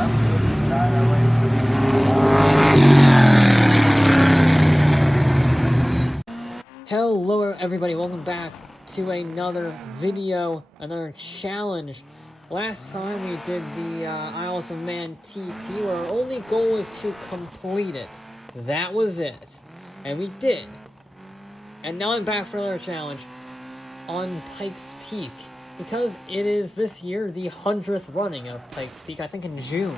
absolutely annihilate. Hello everybody, welcome back to another video, another challenge. Last time we did the Isles of Man TT, where our only goal was to complete it. That was it. And we did. And now I'm back for another challenge on Pikes Peak. Because it is this year the 100th running of Pikes Peak, I think in June.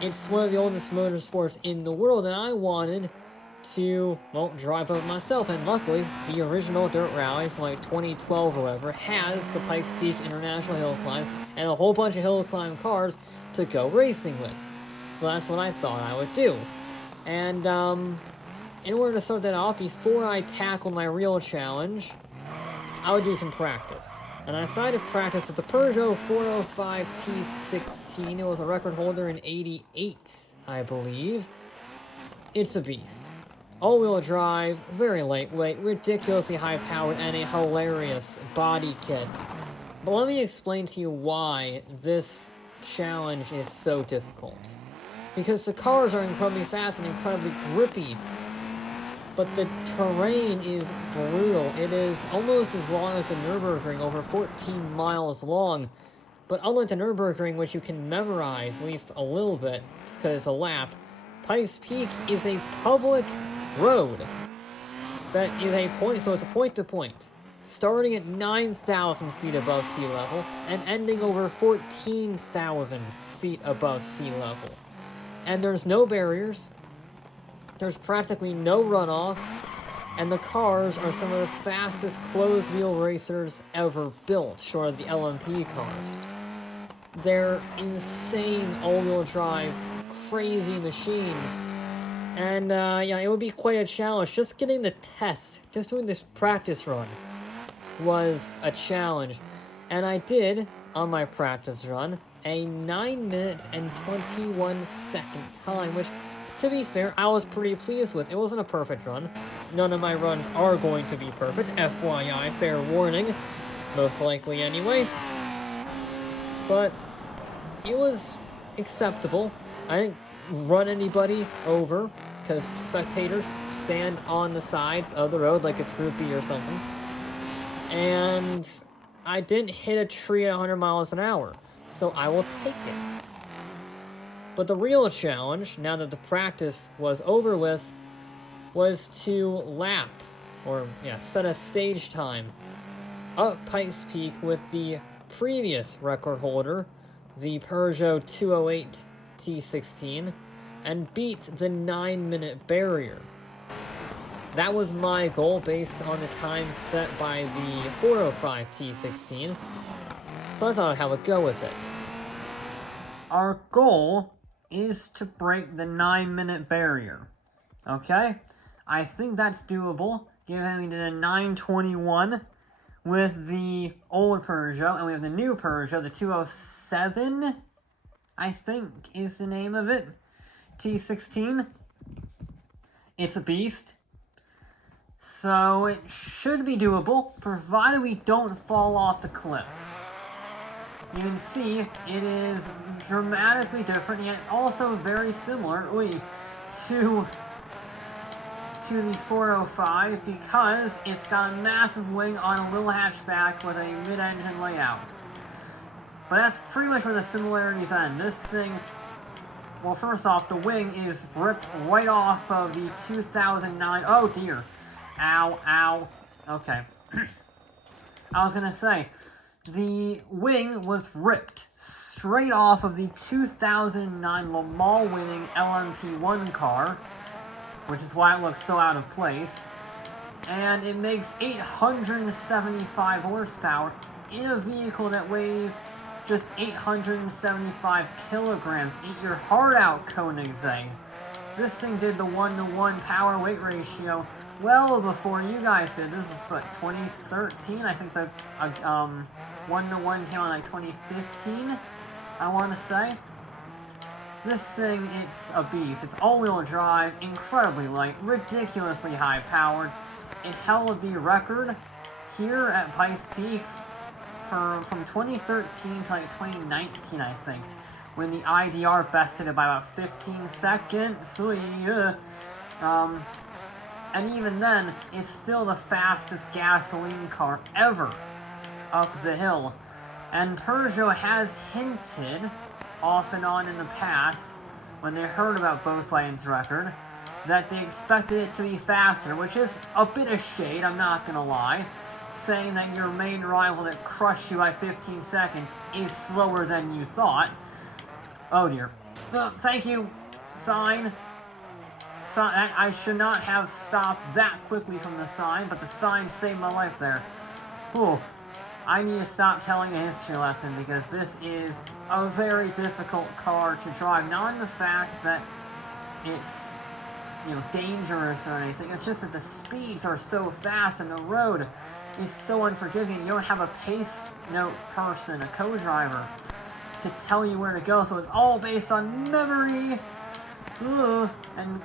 It's one of the oldest motorsports in the world, and I wanted to, well, drive up myself, and luckily, the original dirt rally from like 2012 or whatever has the Pikes Peak International Hill Climb and a whole bunch of hill climb cars to go racing with. So that's what I thought I would do. And, in order to start that off, before I tackle my real challenge, I would do some practice. And I decided to practice with the Peugeot 405 T16. It was a record holder in '88, I believe. It's a beast. All-wheel drive, very lightweight, ridiculously high-powered, and a hilarious body kit. But let me explain to you why this challenge is so difficult. Because the cars are incredibly fast and incredibly grippy, but the terrain is brutal. It is almost as long as the Nürburgring, over 14 miles long. But unlike the Nürburgring, which you can memorize at least a little bit, because it's a lap, Pikes Peak is a public road that is a point, so it's a point-to-point, starting at 9,000 feet above sea level and ending over 14,000 feet above sea level. And there's no barriers, there's practically no runoff, and the cars are some of the fastest closed-wheel racers ever built, short of the LMP cars. They're insane all-wheel drive, crazy machines. And, yeah, it would be quite a challenge. Just getting the test, just doing this practice run was a challenge. And I did, on my practice run, a 9-minute and 21-second time, which, to be fair, I was pretty pleased with. It wasn't a perfect run. None of my runs are going to be perfect, FYI, fair warning. Most likely anyway. But it was acceptable. I didn't run anybody over, because spectators stand on the sides of the road like it's Group B or something. And I didn't hit a tree at 100 miles an hour, so I will take it. But the real challenge, now that the practice was over with, was to lap, or yeah, set a stage time up Pikes Peak with the previous record holder, the Peugeot 208 T16, and beat the 9-minute barrier. That was my goal based on the time set by the 405 T16, so I thought I'd have a go with it. Our goal is to break the 9-minute barrier, okay? I think that's doable, given we did a 9:21 with the old Peugeot, and we have the new Peugeot, the 207, I think is the name of it, T16. It's a beast. So it should be doable, provided we don't fall off the cliff. You can see it is dramatically different, yet also very similar to the 405, because it's got a massive wing on a little hatchback with a mid-engine layout. But that's pretty much where the similarities end. This thing, well, first off, the wing is ripped right off of the 2009, oh dear, ow, okay. I was gonna say, the wing was ripped straight off of the 2009 Le Mans winning LMP1 car, which is why it looks so out of place, and it makes 875 horsepower in a vehicle that weighs just 875 kilograms. Eat your heart out, Koenigsegg. This thing did the 1-to-1 power-weight ratio well before you guys did. This is, what, 2013? I think the 1-to-1 came out like 2015, I want to say. This thing, it's a beast. It's all-wheel drive, incredibly light, ridiculously high-powered. It held the record here at Pikes Peak from 2013 to like 2019, I think, when the IDR bested it by about 15 seconds. And even then, it's still the fastest gasoline car ever up the hill. And Peugeot has hinted, off and on in the past, when they heard about Volkswagen's record, that they expected it to be faster, which is a bit of shade, I'm not gonna lie, saying that your main rival that crushed you by 15 seconds is slower than you thought. Oh dear. Thank you, sign. I should not have stopped that quickly from the sign, but the sign saved my life there. Whew. I need to stop telling a history lesson because this is a very difficult car to drive. Not in the fact that it's, dangerous or anything. It's just that the speeds are so fast and the road is so unforgiving. You don't have a pace note person, a co-driver, to tell you where to go. So it's all based on memory and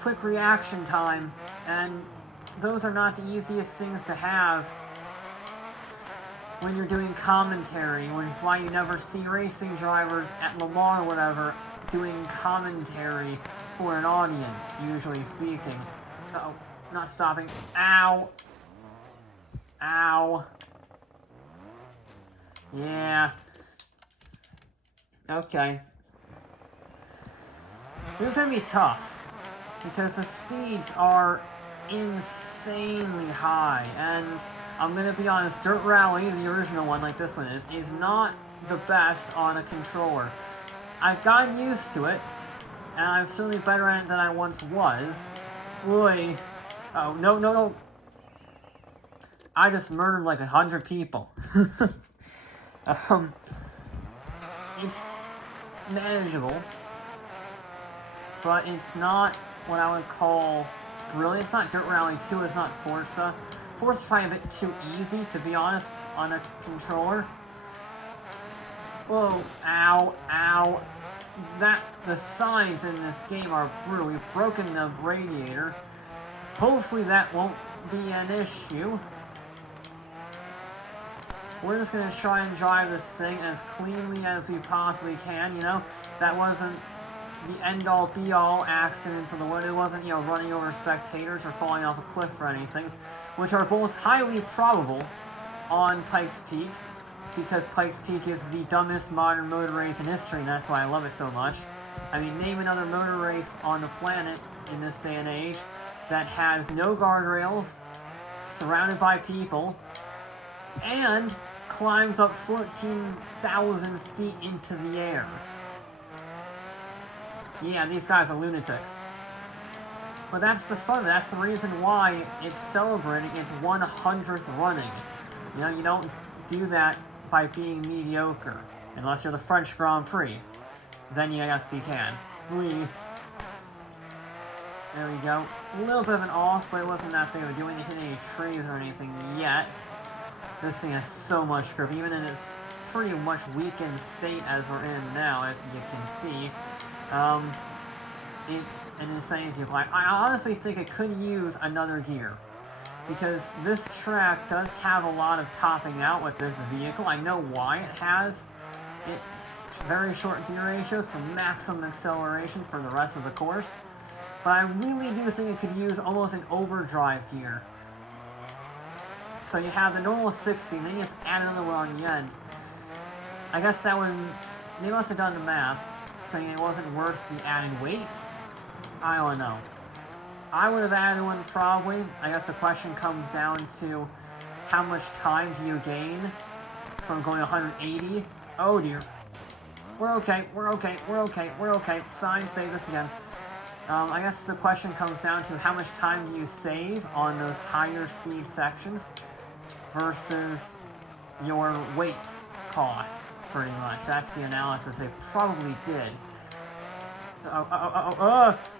quick reaction time. And those are not the easiest things to have when you're doing commentary, which is why you never see racing drivers at Le Mans or whatever doing commentary for an audience, usually speaking. Uh-oh, it's not stopping. Ow! Ow! Yeah. Okay. This is gonna be tough, because the speeds are insanely high, and I'm gonna be honest, Dirt Rally, the original one like this one is not the best on a controller. I've gotten used to it, and I'm certainly better at it than I once was. Boy. Oh, no. I just murdered like 100 people. It's manageable, but it's not what I would call brilliant. It's not Dirt Rally 2, it's not Forza. Forza's probably a bit too easy, to be honest, on a controller. Whoa, ow. The signs in this game are brutal. We've broken the radiator. Hopefully that won't be an issue. We're just gonna try and drive this thing as cleanly as we possibly can, That wasn't the end-all, be-all accidents of the world. It wasn't, running over spectators or falling off a cliff or anything, which are both highly probable on Pikes Peak, because Pikes Peak is the dumbest modern motor race in history, and that's why I love it so much. I mean, name another motor race on the planet in this day and age that has no guardrails, surrounded by people, and climbs up 14,000 feet into the air. Yeah, these guys are lunatics. But that's the fun. That's the reason why it's celebrating its 100th running. You don't do that by being mediocre. Unless you're the French Grand Prix. Then, I guess you can. Whee. There we go. A little bit of an off, but it wasn't that big of a deal. We didn't hit any trees or anything yet. This thing has so much grip, even in its pretty much weakened state as we're in now, as you can see. It's an insane vehicle. I honestly think it could use another gear, because this track does have a lot of topping out with this vehicle. I know why it has its very short gear ratios for maximum acceleration for the rest of the course, but I really do think it could use almost an overdrive gear. So you have the normal 6-speed, then you just add another one on the end. I guess that would... They must have done the math, saying it wasn't worth the added weight. I don't know. I would have added one probably. I guess the question comes down to how much time do you gain from going 180? Oh dear. We're okay. Sign, save this again. I guess the question comes down to how much time do you save on those higher speed sections versus your weight cost, pretty much. That's the analysis they probably did.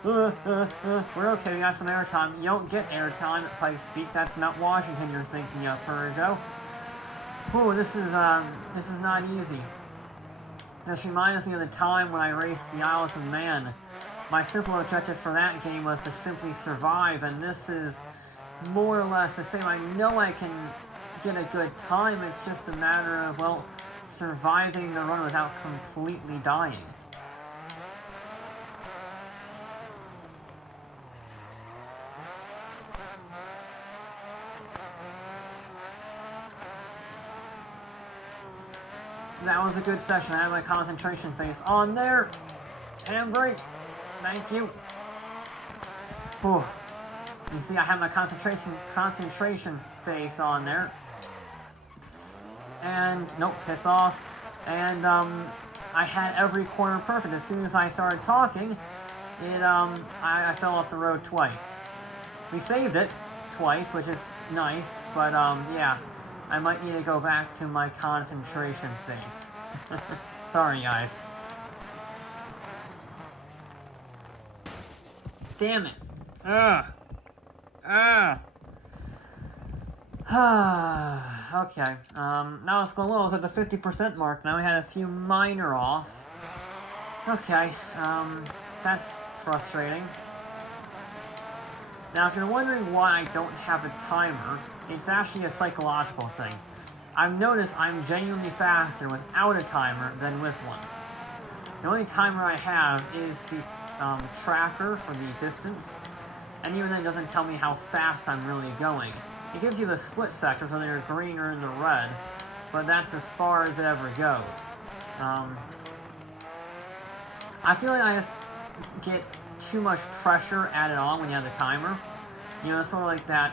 We're okay, we got some airtime. You don't get airtime at Pikes Peak. That's Mount Washington you're thinking of, Peugeot. Whew, this is not easy. This reminds me of the time when I raced the Isles of Man. My simple objective for that game was to simply survive, and this is more or less the same. I know I can get a good time, it's just a matter of, well, surviving the run without completely dying. That was a good session. I had my concentration face on there. Handbrake. Thank you. Whew. You see, I have my concentration face on there. And, nope, piss off. And, I had every corner perfect. As soon as I started talking, I fell off the road twice. We saved it twice, which is nice, but, yeah. I might need to go back to my concentration phase. Sorry, guys. Damn it. Okay. Now it's going well. It's at the 50% mark. Now we had a few minor offs. Okay. That's frustrating. Now, if you're wondering why I don't have a timer, it's actually a psychological thing. I've noticed I'm genuinely faster without a timer than with one. The only timer I have is the tracker for the distance, and even then it doesn't tell me how fast I'm really going. It gives you the split sectors, whether you're green or in the red, but that's as far as it ever goes. I feel like I just get too much pressure added on when you have the timer. You know, sort of like that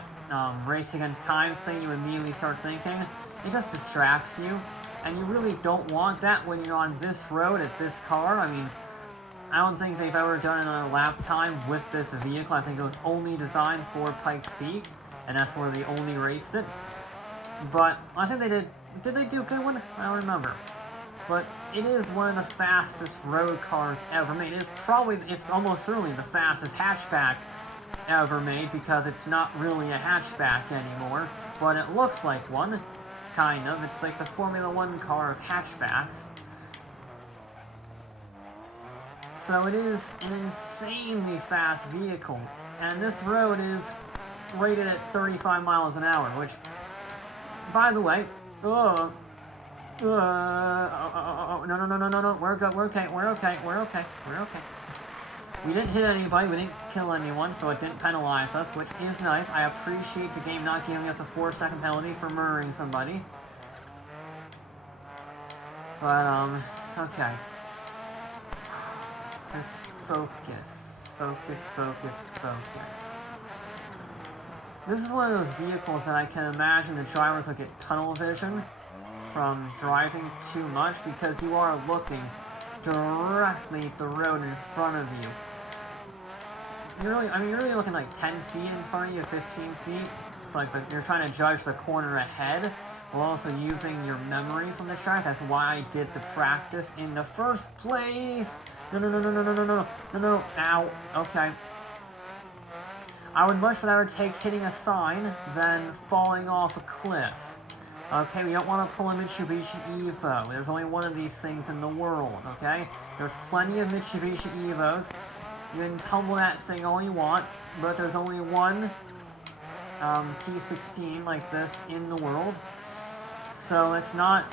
race against time thing you immediately start thinking. It just distracts you, and you really don't want that when you're on this road at this car. I mean, I don't think they've ever done another lap time with this vehicle. I think it was only designed for Pikes Peak, and that's where they only raced it. But I think they did they do a good one? I don't remember. But it is one of the fastest road cars ever made. It's almost certainly the fastest hatchback ever made, because it's not really a hatchback anymore, but it looks like one, kind of. It's like the Formula 1 car of hatchbacks. So it is an insanely fast vehicle, and this road is rated at 35 miles an hour, which, by the way, no, we're okay. We didn't hit anybody, we didn't kill anyone, so it didn't penalize us, which is nice. I appreciate the game not giving us a 4-second penalty for murdering somebody. But, okay. Let's focus. This is one of those vehicles that I can imagine the drivers would get tunnel vision from driving too much, because you are looking directly at the road in front of you. You're really looking like 10 feet in front of you, 15 feet. It's like you're trying to judge the corner ahead, while also using your memory from the track. That's why I did the practice in the first place. No. Ow. Okay. I would much rather take hitting a sign than falling off a cliff. Okay, we don't want to pull a Mitsubishi Evo. There's only one of these things in the world, okay? There's plenty of Mitsubishi Evos. You can tumble that thing all you want, but there's only one T16 like this in the world. So it's not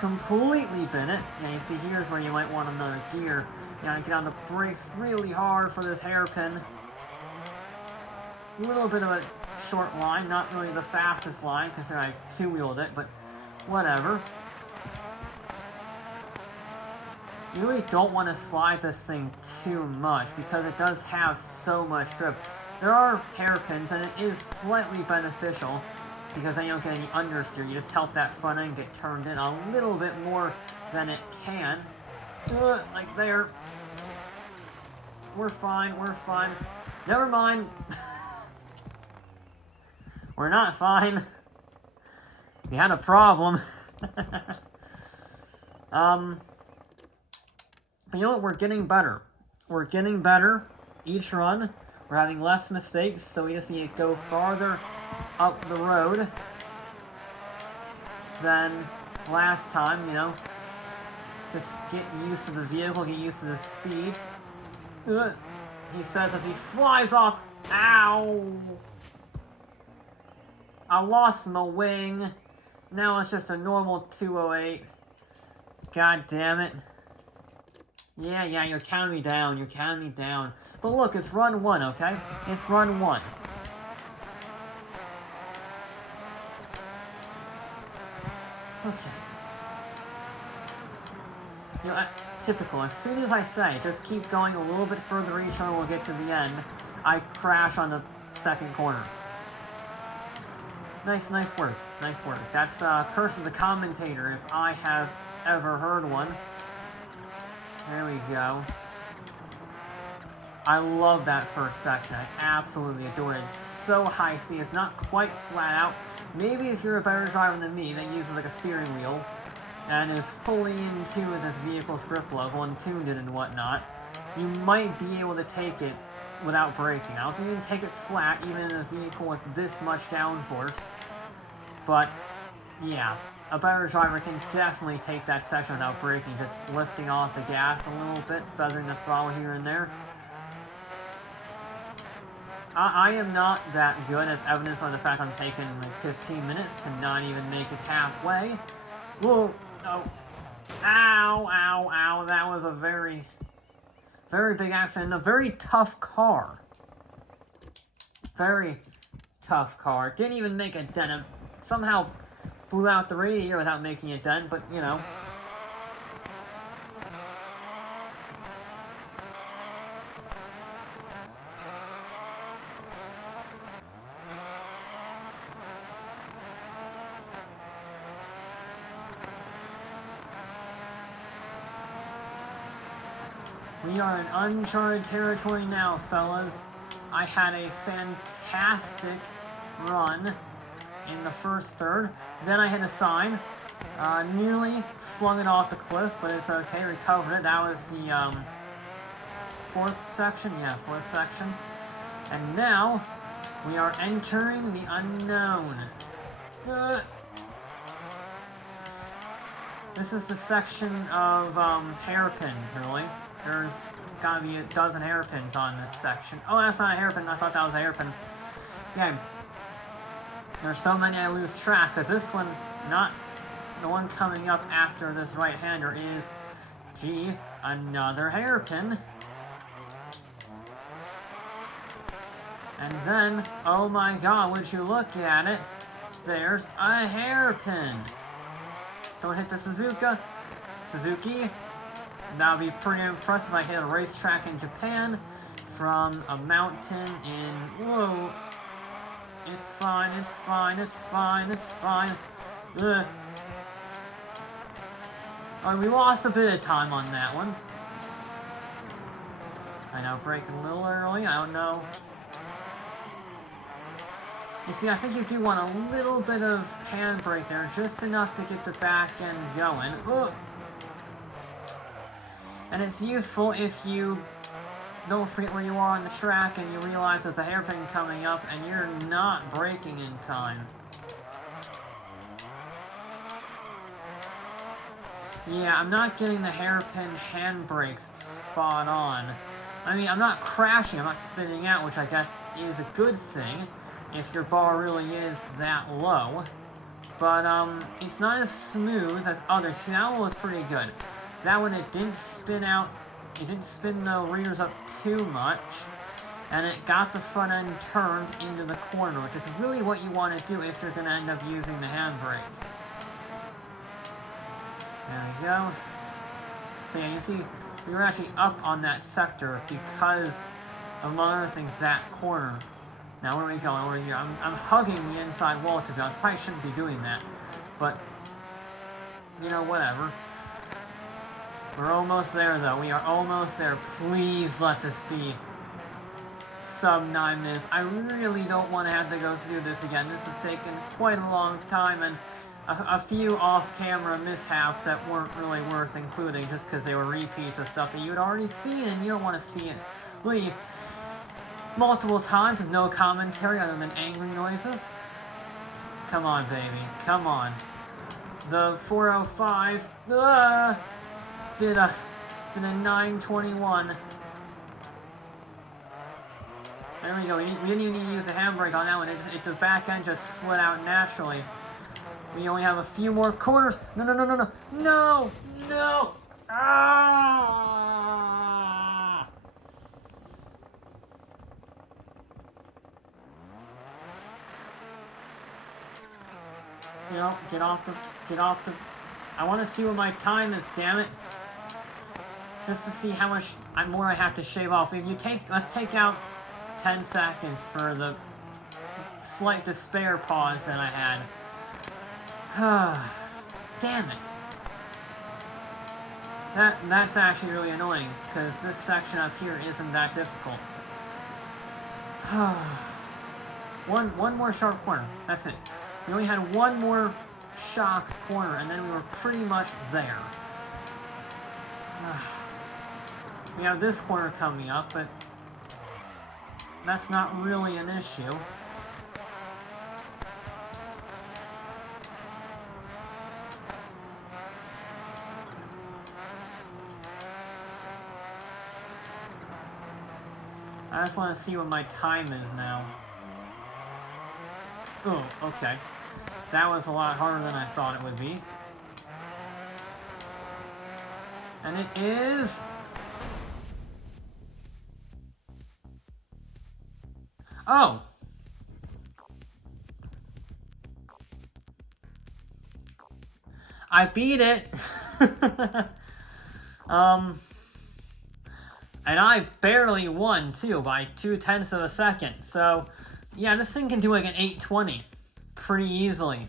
completely been it. Yeah, you see, here's where you might want another gear. You gotta get on the brakes really hard for this hairpin. A little bit of a short line, not really the fastest line, considering I two-wheeled it, but whatever. You really don't want to slide this thing too much, because it does have so much grip. There are hairpins, and it is slightly beneficial, because then you don't get any understeer. You just help that front end get turned in a little bit more than it can. Like there. We're fine. Never mind. We're not fine. We had a problem. But you know what? We're getting better. We're getting better each run. We're having less mistakes, so we just need to go farther up the road than last time, you know. Just get used to the vehicle, get used to the speeds. He says as he flies off. Ow! I lost my wing. Now it's just a normal 208. God damn it. Yeah, you're counting me down, you're counting me down. But look, it's run 1, okay? It's run 1. Okay. You know, typical. As soon as I say, just keep going a little bit further each time we'll get to the end, I crash on the second corner. Nice work. Nice work. That's Curse of the Commentator, if I have ever heard one. There we go. I love that first section. I absolutely adore it. It's so high speed. It's not quite flat out. Maybe if you're a better driver than me that uses like a steering wheel and is fully in tune with this vehicle's grip level and tuned it and whatnot, you might be able to take it without braking. I don't think you can take it flat even in a vehicle with this much downforce. But yeah, a better driver can definitely take that section without braking, just lifting off the gas a little bit, feathering the throttle here and there. I am not that good, as evidenced by the fact I'm taking like 15 minutes to not even make it halfway. Whoa! Oh. Ow! That was a very big accident. A very tough car. Very tough car. Didn't even make a dent. Somehow blew out the radiator without making a dent, but you know. We are in uncharted territory now, fellas. I had a fantastic run in the first third. Then I hit a sign. Nearly flung it off the cliff, but it's okay, recovered it. That was the fourth section? Yeah, fourth section. And now, we are entering the unknown. This is the section of hairpins, really. There's gotta be a dozen hairpins on this section. Oh, that's not a hairpin. I thought that was a hairpin. Yeah. There's so many I lose track, because this one, not the one coming up after this right-hander, is, gee, another hairpin. And then, oh my god, would you look at it, there's a hairpin. Don't hit the Suzuki. That would be pretty impressive if I hit a racetrack in Japan from a mountain in... Whoa. It's fine. Ugh. Alright, we lost a bit of time on that one. I know, braking a little early, I don't know. You see, I think you do want a little bit of handbrake there, just enough to get the back end going. Ugh. And it's useful if you don't forget where you are on the track and you realize there's a hairpin coming up and you're not braking in time. Yeah, I'm not getting the hairpin handbrakes spot on. I mean, I'm not crashing, I'm not spinning out, which I guess is a good thing if your bar really is that low. But, it's not as smooth as others. See, that one was pretty good. That one, it didn't spin out, it didn't spin the rears up too much, and it got the front end turned into the corner, which is really what you want to do if you're going to end up using the handbrake. There we go. So yeah, you see, we were actually up on that sector because, among other things, that corner. Now, where are we going over here? I'm hugging the inside wall, to be honest. Probably shouldn't be doing that, but, you know, whatever. We're almost there, though. We are almost there. Please let this be sub 9 minutes. I really don't want to have to go through this again. This has taken quite a long time, and a few off-camera mishaps that weren't really worth including just because they were repeats of stuff that you had already seen, and you don't want to see it really multiple times with no commentary other than angry noises. Come on, baby. Come on. The 405... Did a 921. There we go. We didn't even need to use the handbrake on that one. The back end just slid out naturally. We only have a few more corners. No! No! Ah! You know, get off the... I want to see what my time is, damn it. Just to see how much more I have to shave off. If you let's take out 10 seconds for the slight despair pause that I had. Damn it. That's actually really annoying, because this section up here isn't that difficult. One more sharp corner. That's it. We only had one more shock corner, and then we were pretty much there. We have this corner coming up, but that's not really an issue. I just want to see what my time is now. Oh, okay. That was a lot harder than I thought it would be. And it is... Oh! I beat it! And I barely won, too, by 0.2 of a second. So, yeah, this thing can do like an 820 pretty easily.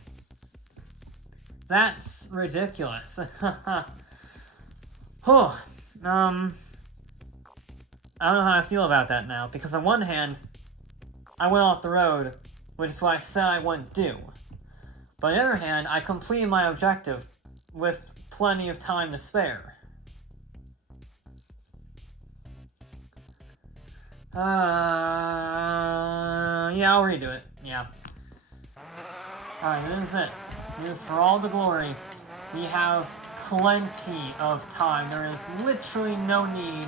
That's ridiculous. I don't know how I feel about that now, because on one hand, I went off the road, which is what I said I wouldn't do. But on the other hand, I completed my objective with plenty of time to spare. Yeah, I'll redo it. Yeah. Alright, this is it. This is for all the glory. We have plenty of time. There is literally no need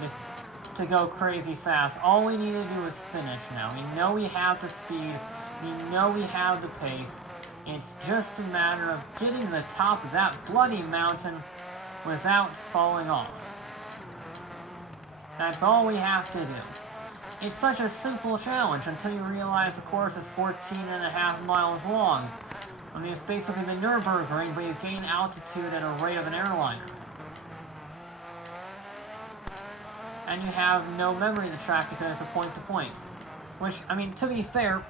to go crazy fast. All we need to do is finish now. We know we have the speed. We know we have the pace. It's just a matter of getting to the top of that bloody mountain without falling off. That's all we have to do. It's such a simple challenge until you realize the course is 14.5 miles long. I mean, it's basically the Nürburgring, but you gain altitude at a rate of an airliner. And you have no memory of the track because it's a point-to-point. Which, I mean, to be fair,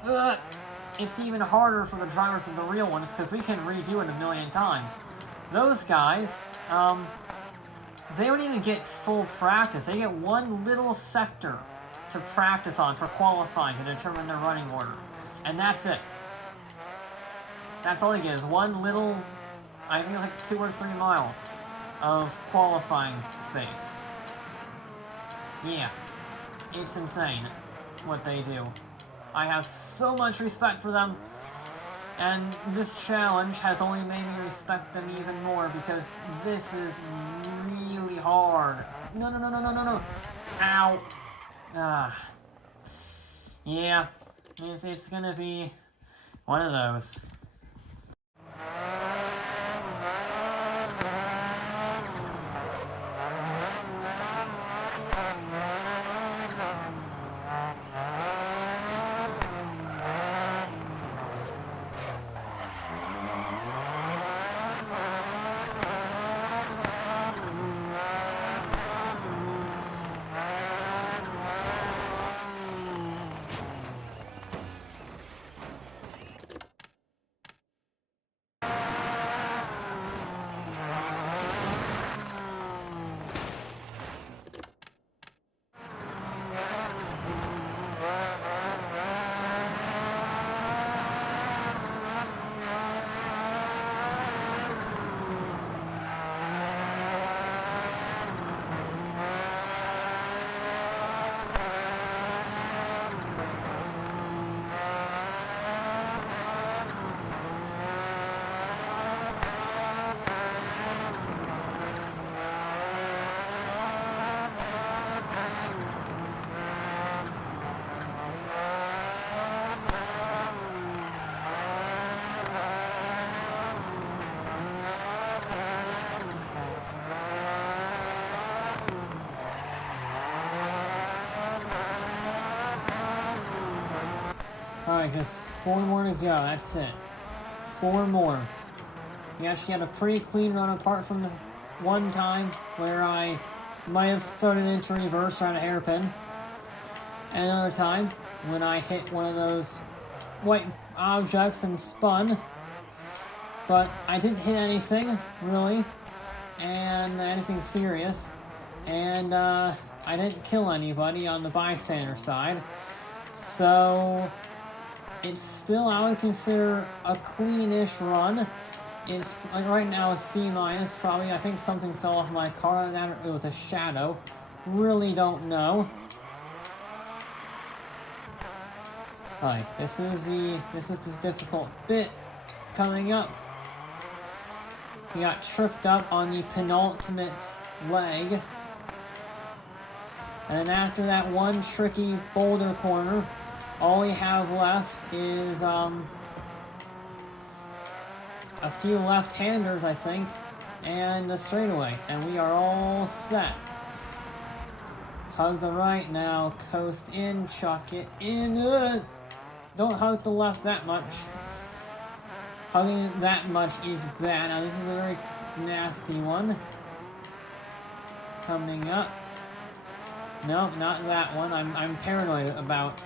it's even harder for the drivers of the real ones because we can redo it a million times. Those guys, they don't even get full practice. They get one little sector to practice on for qualifying to determine their running order. And that's it. That's all they get is one little, I think it's like 2 or 3 miles of qualifying space. Yeah, it's insane what they do. I have so much respect for them, and this challenge has only made me respect them even more because this is really hard. No. Ow. Yeah, it's gonna be one of those. Alright, just 4 more to go, that's it. 4 more. We actually had a pretty clean run apart from the one time where I might have thrown it into reverse around a hairpin. And another time when I hit one of those white objects and spun. But I didn't hit anything, really, and anything serious. And I didn't kill anybody on the bystander side. So it's still, I would consider, a cleanish run. It's like right now a C-, probably. I think something fell off my car and that it was a shadow. Really don't know. Alright, this is this difficult bit coming up. We got tripped up on the penultimate leg. And then after that one tricky boulder corner, all we have left is a few left-handers, I think, and a straightaway, and we are all set. Hug the right now, coast in, chuck it in. Don't hug the left that much. Hugging it that much is bad. Now this is a very nasty one. Coming up. No, not that one. I'm paranoid about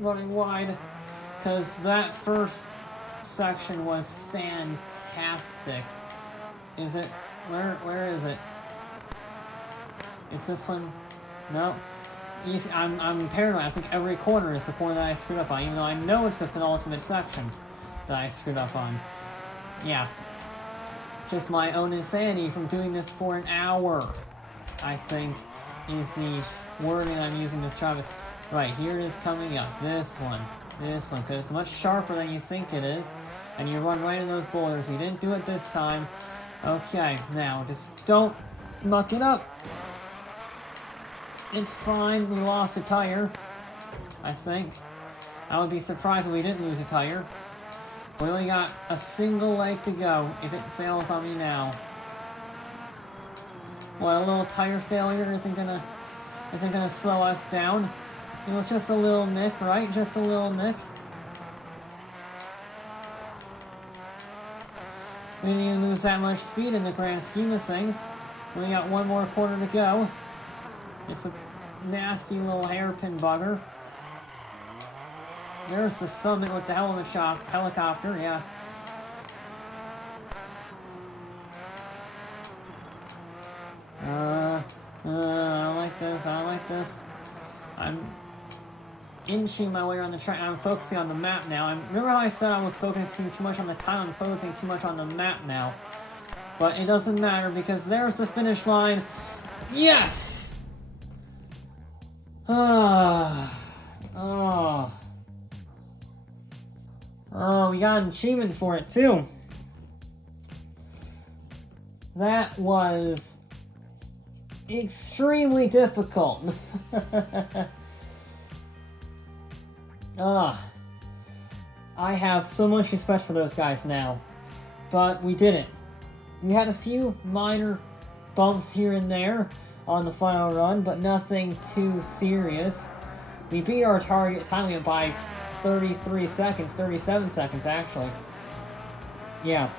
running wide, because that first section was fantastic. Is it? Where is it? It's this one? No. I'm paranoid. I think every corner is the corner that I screwed up on, even though I know it's the penultimate section that I screwed up on. Yeah. Just my own insanity from doing this for an hour, I think, is the wording I'm using to describe it. Right, here it is coming up. This one, because it's much sharper than you think it is, and you run right in those boulders. We didn't do it this time. Okay, now, just don't muck it up. It's fine, we lost a tire, I think. I would be surprised if we didn't lose a tire. We only got a single leg to go if it fails on me now. What, a little tire failure isn't gonna slow us down? It was just a little nick, right? Just a little nick. We didn't even lose that much speed in the grand scheme of things. We got one more quarter to go. It's a nasty little hairpin bugger. There's the summit with the helicopter, yeah. I don't like this. I'm inching my way around the track. I'm focusing on the map now. Remember how I said I was focusing too much on the time? I'm focusing too much on the map now. But it doesn't matter, because there's the finish line. Yes! Oh, we got an achievement for it, too. That was extremely difficult. I have so much respect for those guys now. But we did it. We had a few minor bumps here and there on the final run, but nothing too serious. We beat our target time limit by 33 seconds, 37 seconds actually. Yeah.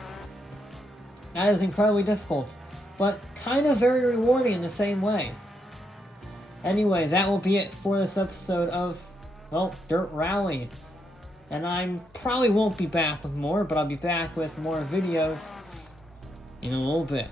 That is incredibly difficult, but kind of very rewarding in the same way. Anyway, that will be it for this episode of, well, Dirt Rally. And I probably won't be back with more, but I'll be back with more videos in a little bit.